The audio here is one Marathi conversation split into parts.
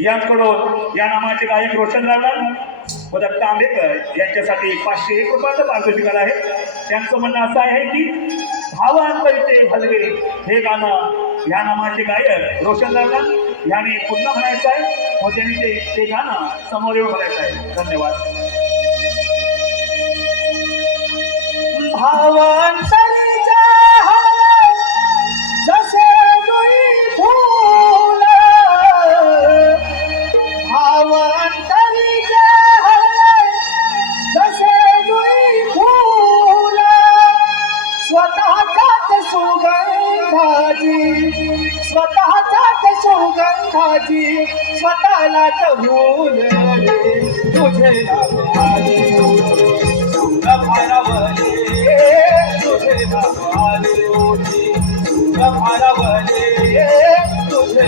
यांकडून या नामाचे गायक रोशन लावला मदत तांबेकर यांच्यासाठी पाचशे एक रुपयाचं पारितोषिक आहे. त्यांचं म्हणणं असं आहे की भावांतरिते हलवे हे गाणं ह्या नामाचे गायक रोशन लावला याने पुन्हा म्हणायचं आहे. व त्यांनी ते ते गाणं समोर येऊन म्हणायचं आहे. धन्यवाद. भावांचा स्वतःचाच सुगंधाची स्वतःचाच सुगंधाची स्वतःलाच भूल रे तुझे नाव तुझे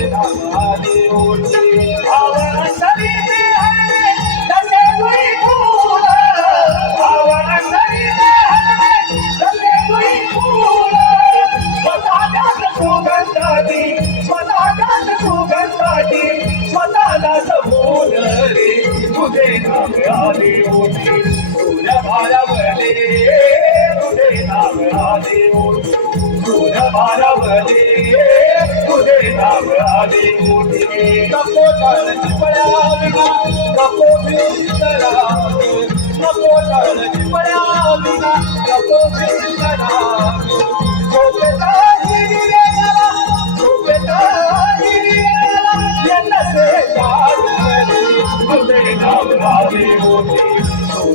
नाव तुझे नाव नको तळ चिपळ्या विना नको भिंतरा नको तळ चिपळ्या विना नको भिंतरा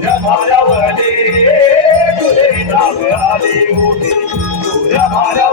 तुझ्या भाऱ्यावरले तुझे नाव आले होते. तुझ्या भाऱ्या